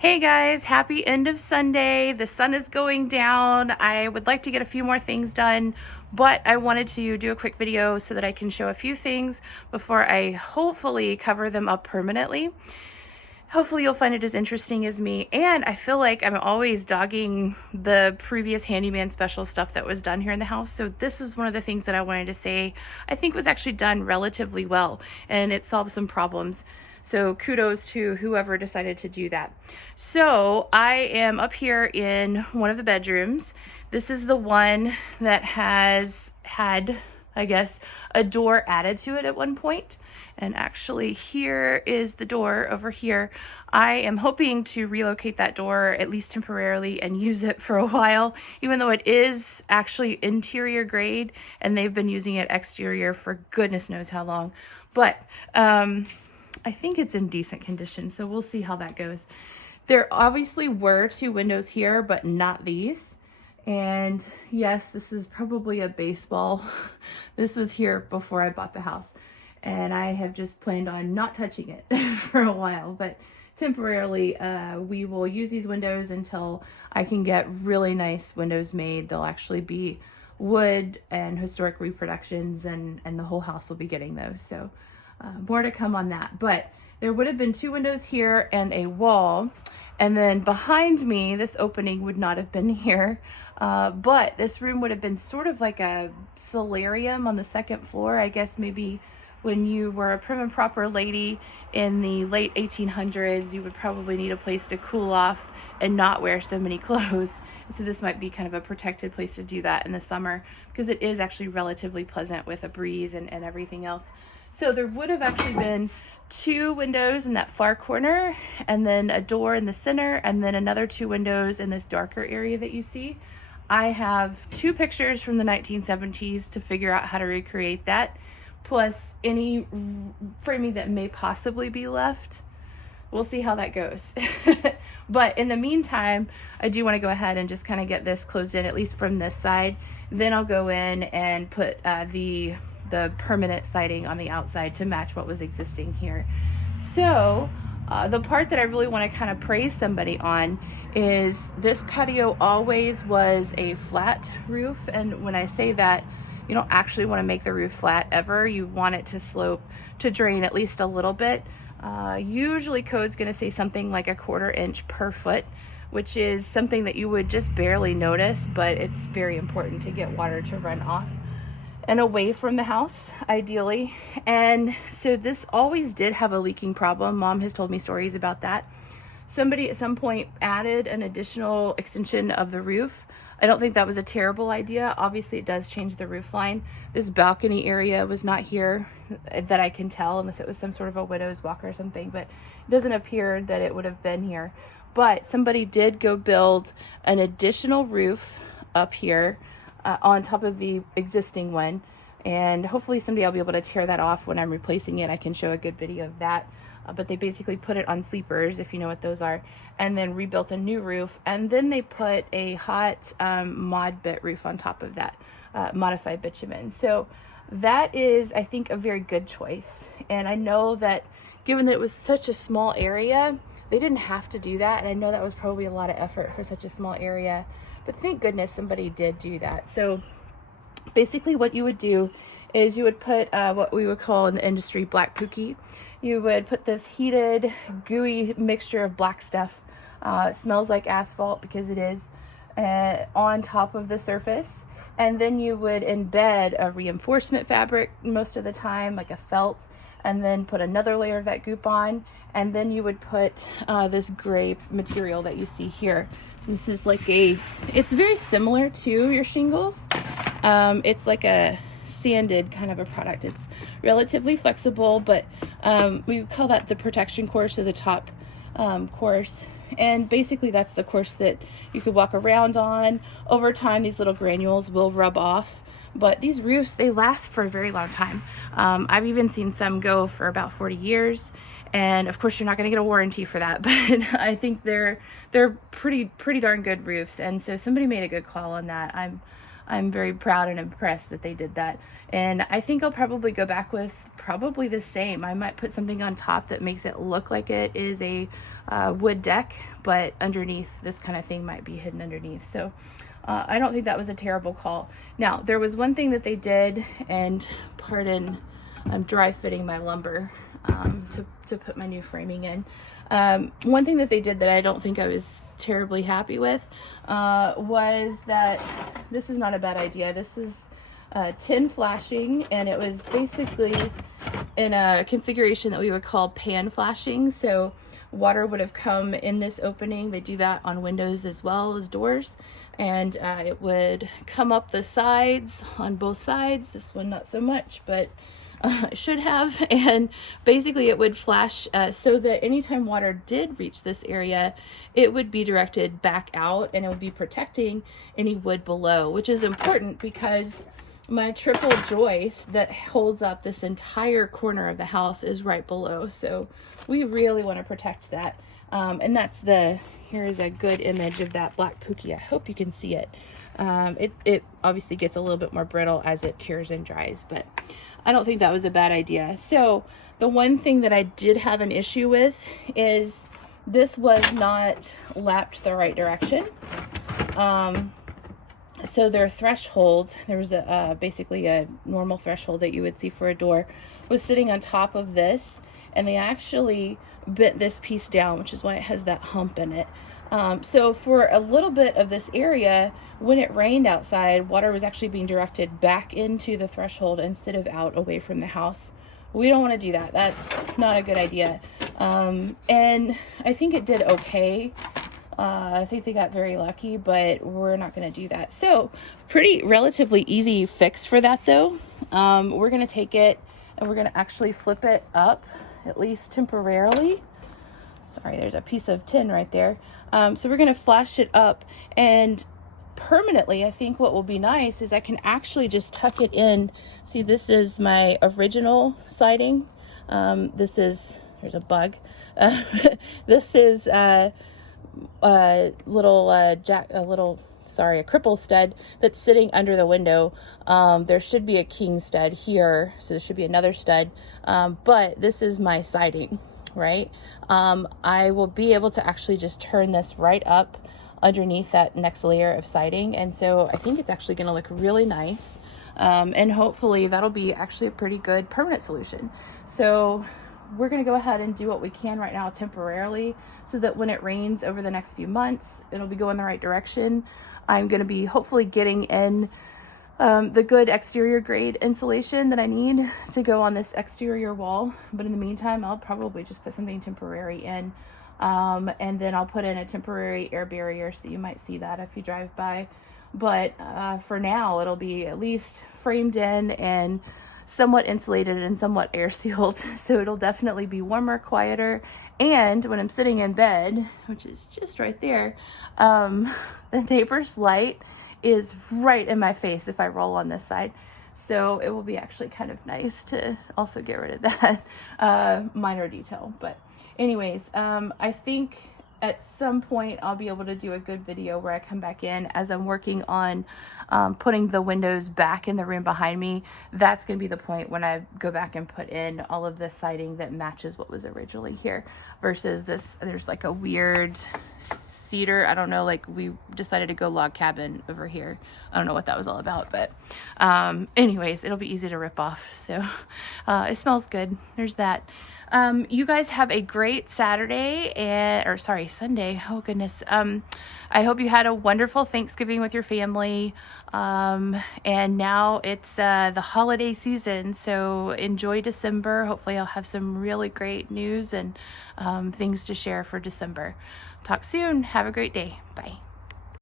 Hey guys, happy end of Sunday. The sun is going down. I would like to get a few more things done, but I wanted to do a quick video so that I can show a few things before I hopefully cover them up permanently. Hopefully you'll find it as interesting as me, and I feel like I'm always dogging the previous handyman special stuff that was done here in the house, so this was one of the things that I wanted to say I think was actually done relatively well, and it solved some problems. So kudos to whoever decided to do that. So I am up here in one of the bedrooms. This is the one that has had, I guess, a door added to it at one point. And actually here is the door over here. I am hoping to relocate that door at least temporarily and use it for a while, even though it is actually interior grade and they've been using it exterior for goodness knows how long. But I think it's in decent condition, so we'll see how that goes. There obviously were two windows here, but not these. And yes, this is probably a baseball. This was here before I bought the house, and I have just planned on not touching it for a while, but temporarily we will use these windows until I can get really nice windows made. They'll actually be wood and historic reproductions, and the whole house will be getting those. So more to come on that. But there would have been two windows here and a wall, and then behind me this opening would not have been here, but this room would have been sort of like a solarium on the second floor. I guess maybe when you were a prim and proper lady in the late 1800s, you would probably need a place to cool off and not wear so many clothes. And so this might be kind of a protected place to do that in the summer, because it is actually relatively pleasant with a breeze and everything else. So there would have actually been two windows in that far corner, and then a door in the center, and then another two windows in this darker area that you see. I have two pictures from the 1970s to figure out how to recreate that, plus any framing that may possibly be left. We'll see how that goes. But in the meantime, I do want to go ahead and just kind of get this closed in, at least from this side. Then I'll go in and put the permanent siding on the outside to match what was existing here. So the part that I really want to kind of praise somebody on is this patio always was a flat roof. And when I say that, you don't actually want to make the roof flat ever. You want it to slope to drain at least a little bit. Usually code's going to say something like 1/4 inch per foot, which is something that you would just barely notice, but it's very important to get water to run off and away from the house, ideally. And so this always did have a leaking problem. Mom has told me stories about that. Somebody at some point added an additional extension of the roof. I don't think that was a terrible idea. Obviously it does change the roof line. This balcony area was not here that I can tell, unless it was some sort of a widow's walk or something, but it doesn't appear that it would have been here. But somebody did go build an additional roof up here on top of the existing one, and hopefully someday I'll be able to tear that off when I'm replacing it. I can show a good video of that. But they basically put it on sleepers, if you know what those are, and then rebuilt a new roof, and then they put a hot mod bit roof on top of that, modified bitumen. So that is, I think, a very good choice. And I know that given that it was such a small area, they didn't have to do that, and I know that was probably a lot of effort for such a small area, but thank goodness somebody did do that. So basically what you would do is you would put what we would call in the industry black pookie. You would put this heated, gooey mixture of black stuff, it smells like asphalt because it is, on top of the surface. And then you would embed a reinforcement fabric most of the time, like a felt, and then put another layer of that goop on. And then you would put this gray material that you see here. So this is like it's very similar to your shingles. It's like a sanded kind of a product. It's relatively flexible, but we call that the protection course, or the top course. And basically that's the course that you could walk around on. Over time, these little granules will rub off, but these roofs, they last for a very long time. I've even seen some go for about 40 years. And of course you're not going to get a warranty for that, but I think they're pretty darn good roofs. And so somebody made a good call on that. I'm very proud and impressed that they did that. And I think I'll probably go back with probably the same. I might put something on top that makes it look like it is a wood deck, but underneath, this kind of thing might be hidden underneath. So I don't think that was a terrible call. Now, there was one thing that they did, and pardon, I'm dry fitting my lumber to put my new framing in. One thing that they did that I don't think I was terribly happy with was that this is not a bad idea. This is tin flashing, and it was basically in a configuration that we would call pan flashing. So water would have come in this opening. They do that on windows as well as doors, and it would come up the sides on both sides. This one not so much, but it should have. And basically it would flash so that anytime water did reach this area, it would be directed back out, and it would be protecting any wood below, which is important because my triple joist that holds up this entire corner of the house is right below. So we really want to protect that. And that's here is a good image of that black pookie. I hope you can see it. It obviously gets a little bit more brittle as it cures and dries, but I don't think that was a bad idea. So the one thing that I did have an issue with is this was not lapped the right direction. So their threshold, there was basically a normal threshold that you would see for a door, was sitting on top of this, and they actually bent this piece down, which is why it has that hump in it. So for a little bit of this area, when it rained outside, water was actually being directed back into the threshold instead of out away from the house. We don't want to do that. That's not a good idea. And I think it did okay. I think they got very lucky, but we're not going to do that. So pretty relatively easy fix for that though. We're going to take it and we're going to actually flip it up, at least temporarily. Sorry, there's a piece of tin right there. So we're going to flash it up, and permanently, I think what will be nice is I can actually just tuck it in. See, this is my original siding. There's a bug. This is a cripple stud that's sitting under the window. There should be a king stud here, so there should be another stud, but this is my siding, right? I will be able to actually just turn this right up underneath that next layer of siding, and so I think it's actually going to look really nice, and hopefully that'll be actually a pretty good permanent solution. So we're going to go ahead and do what we can right now temporarily, so that when it rains over the next few months, it'll be going the right direction. I'm going to be hopefully getting in the good exterior grade insulation that I need to go on this exterior wall. But in the meantime, I'll probably just put something temporary in, and then I'll put in a temporary air barrier, so you might see that if you drive by. But for now, it'll be at least framed in and somewhat insulated and somewhat air sealed. So it'll definitely be warmer, quieter. And when I'm sitting in bed, which is just right there, the neighbor's light is right in my face if I roll on this side. So it will be actually kind of nice to also get rid of that minor detail. But anyways, I think at some point I'll be able to do a good video where I come back in as I'm working on putting the windows back in the room behind me. That's going to be the point when I go back and put in all of the siding that matches what was originally here, versus this, there's like a weird cedar, I don't know, like we decided to go log cabin over here. I don't know what that was all about, but anyways, it'll be easy to rip off. So it smells good. There's that. You guys have a great Saturday Sunday. Oh goodness. I hope you had a wonderful Thanksgiving with your family. And now it's the holiday season, so enjoy December. Hopefully I'll have some really great news and things to share for December. Talk soon. Have a great day. Bye.